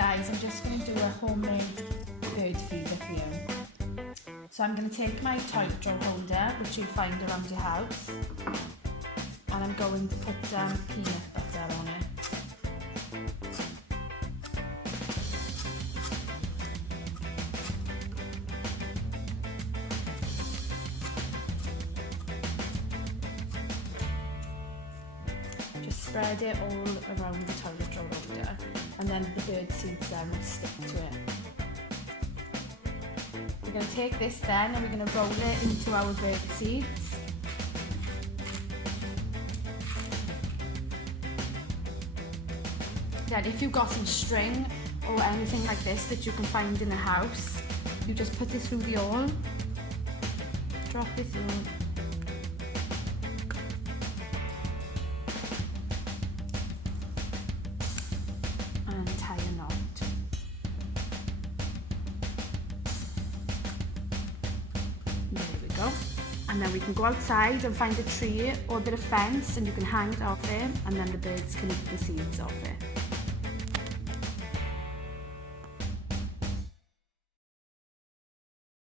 guys, I'm just going to do a homemade bird feeder for you. So I'm going to take my toilet roll holder, which you'll find around your house, and I'm going to put some peanut butter on it. Just spread it all around the toilet roll holder, and then the bird seeds then will stick to it. We're going to take this then and we're going to roll it into our bird seeds. Then if you've got some string or anything like this that you can find in the house, you just put it through the hole, drop it through, and tie a knot. There we go. And then we can go outside and find a tree or a bit of fence and you can hang it off it, and then the birds can eat the seeds off it.